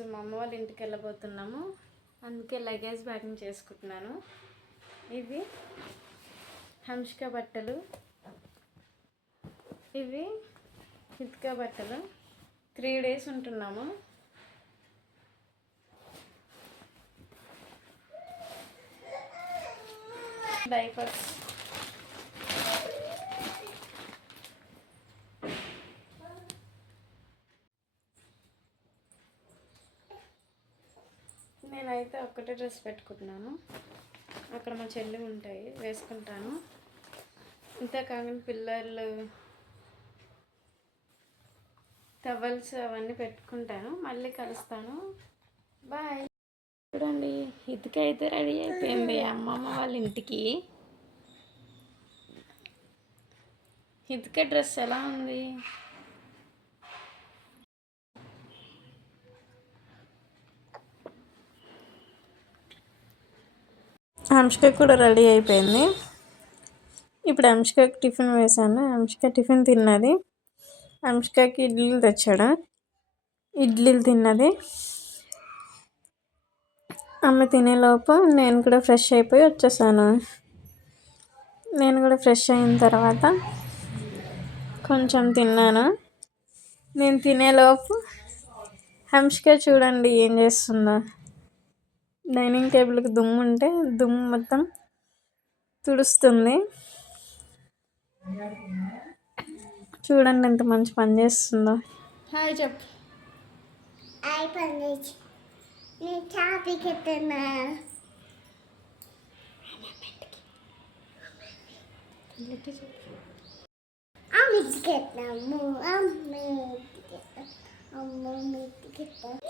ఈరోజు మా అమ్మ వాళ్ళ ఇంటికి వెళ్ళబోతున్నాము. అందుకే లగేజ్ ప్యాకింగ్ చేసుకుంటున్నాను. ఇవి హంషిక బట్టలు, ఇవి హిత్కా బట్టలు. 3 days ఉంటున్నాము. డైపర్స్, నేనైతే ఒక్కటే డ్రెస్ పెట్టుకుంటున్నాను. అక్కడ మా చెల్లి ఉంటాయి, వేసుకుంటాను. ఇంతే కాకుండా పిల్లలు టవల్స్ అవన్నీ పెట్టుకుంటాను. మళ్ళీ కలుస్తాను. బాయ్. చూడండి, ఇదికైతే రెడీ అయిపోయింది అమ్మమ్మ వాళ్ళ ఇంటికి. ఇదికే డ్రెస్ ఎలా ఉంది? హంషిక కూడా రెడీ అయిపోయింది. ఇప్పుడు హంషికకి టిఫిన్ వేసాను. హంషిక టిఫిన్ తిన్నది. హంషికకి ఇడ్లీలు తెచ్చాడు, ఇడ్లీలు తిన్నది. అమ్మ తినేలోపు నేను కూడా ఫ్రెష్ అయిపోయి వచ్చేసాను. నేను కూడా ఫ్రెష్ అయిన తర్వాత కొంచెం తిన్నాను. నేను తినేలోపు హంషిక చూడండి ఏం చేస్తుందో. డైనింగ్ టేబుల్కి దుమ్ము ఉంటే దుమ్ము మొత్తం తుడుస్తుంది. చూడండి ఎంత మంచి పని చేస్తుందో. హాయ్ చెప్పు. హాయ్ పని చేసి నేను చాపీకి ఎత్తున్నా.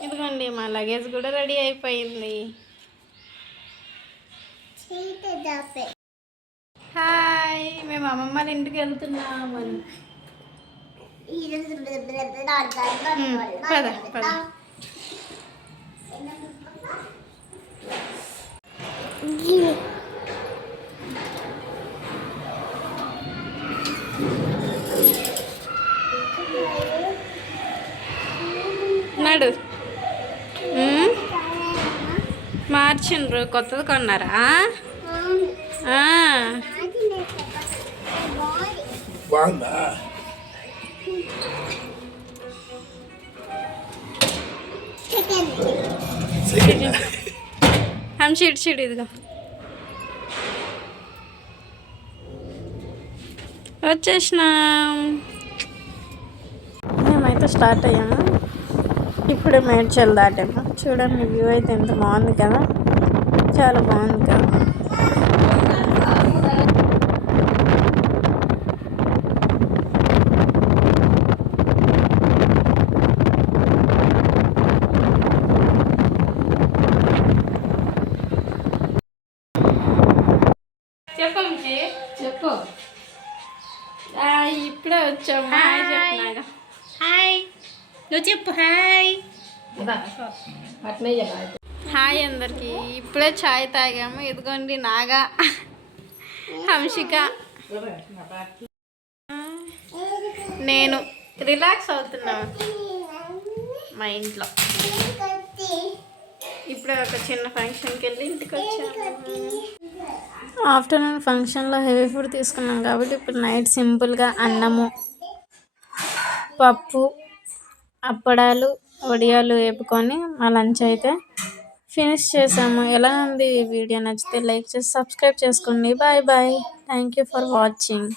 ఇదిగోండి మా లగేజ్ కూడా రెడీ అయిపోయింది. హాయ్, మేము అమ్మమ్మ వాళ్ళ ఇంటికి వెళ్తున్నాము. పద పద. నడు. మార్చిండ్రు, కొత్తది కొన్నారా? హంషి ఇడ్చిడు, ఇదిగో వచ్చేసినాం. మేమైతే స్టార్ట్ అయ్యాము. ఇప్పుడే మేడ్చల్ దాటాము. చూడండి వ్యూ అయితే ఎంత బాగుంది కదా, చాలా బాగుంది కదా. చెప్పు. ఇప్పుడే వచ్చాము. హాయ్, నువ్వు చెప్పు. హాయ్. హాయ్ అందరికి. ఇప్పుడే చాయ్ తాగాము. ఇదిగోండి నాగా, హంషిక, నేను రిలాక్స్ అవుతున్నాము మా ఇంట్లో. ఇప్పుడే ఒక చిన్న ఫంక్షన్కి వెళ్ళి ఇంటికి వచ్చాము. ఆఫ్టర్నూన్ ఫంక్షన్లో హెవీ ఫుడ్ తీసుకున్నాం కాబట్టి ఇప్పుడు నైట్ సింపుల్గా అన్నము, పప్పు, అప్పడాలు, వడియాలు వేపుకొని మా లంచ్ అయితే ఫినిష్ చేసాము. ఎలా ఉంది వీడియో? నచ్చితే లైక్ చేసి సబ్స్క్రైబ్ చేసుకోండి. Bye bye. Thank you for watching.